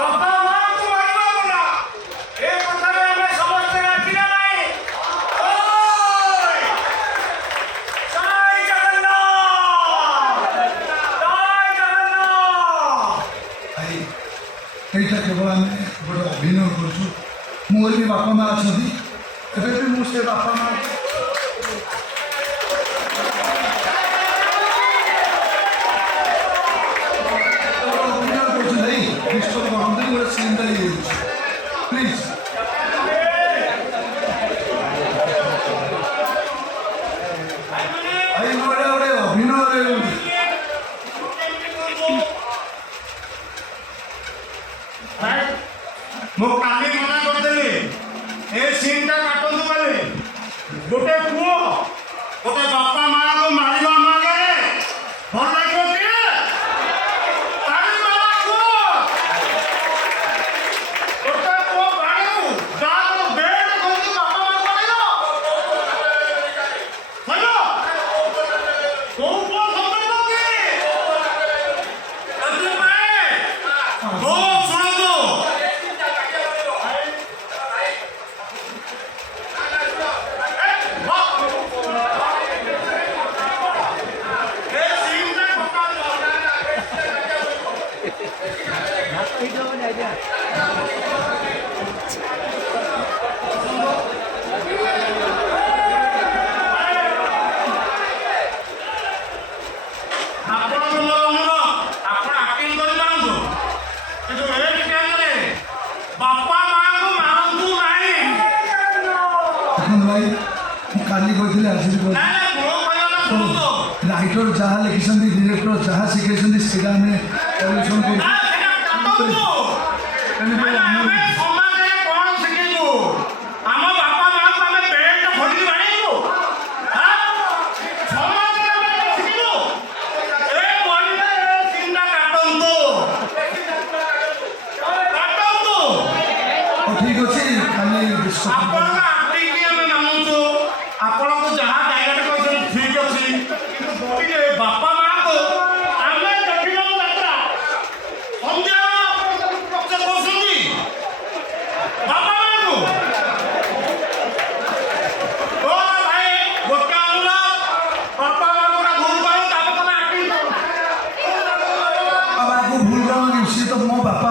ବାପା ମାଆଙ୍କୁ ମାରିବା ମନା ଏ କଥାରେ ଆମେ ସମସ୍ତେ ରାଜି ନା ନାହିଁ? ଜୟ ଜଗନ୍ନାଥ ଜୟ ଜଗନ୍ନାଥ। এইটা কেবল আমি গোটে অভিନয় করছু। মোর भी बापा माँ अछंती एबे भी मु से बापा माँ অভিনয় করছু ভাই। ডিস্টার্ব করতে গোটে সিনটা ইয়ে হচ্ছে প্লিজ। ভাই গোটে গোটে অভিনয় ମୁଁ କାଲି ମନା କରିଦେଲି ଏ ସିନ୍ଟା କାଟନ୍ତୁ ବୋଲି। ଗୋଟେ ପୁଅ ଗୋଟେ ବାପା ମାଆଙ୍କୁ ମାରିବା ମାଗରେ ଭଲ ଲାଗିବ କିଏ? ତାଳି ମାରା କୁହ। ଗୋଟେ ପୁଅ ବାଡ଼ିକୁ ଯାହାର ବେଡ୍ ଧରିକି ବାପା ମାଆଙ୍କୁ ମାରିବ ଭଲ? କୋଉ ପୁଅ ସମ୍ଭାଳିବ କି? ସେଥିପାଇଁ ବୋଉ ଶୁଣନ୍ତୁ। भाई काली कहते आज राइटर जहाँ लिखिं डिरेक्टर जहाँ शिखाई से परिवेशन कर ठीक अच्छे खाली ଆପଣଙ୍କୁ ଯାହା ଡାଇରେକ୍ଟ କହିଛନ୍ତି ଠିକ୍ ଅଛି, ଟିକେ ବାପା ମାଆଙ୍କୁ ଆମେ ଦେଖିବାକୁ ଯାତ୍ରା ସନ୍ଧ୍ୟା କରୁଛନ୍ତି ବାପା ମାଆଙ୍କୁ। ଭାଇ ଗୋଟେ ଅନୁରୋଧ, ବାପା ମାଆଙ୍କୁ ଭୁଲ କର ତାପରେ ତମେ ଆକ୍ଟିଂ କର। बाबा को भूल गए सी तो मो बापा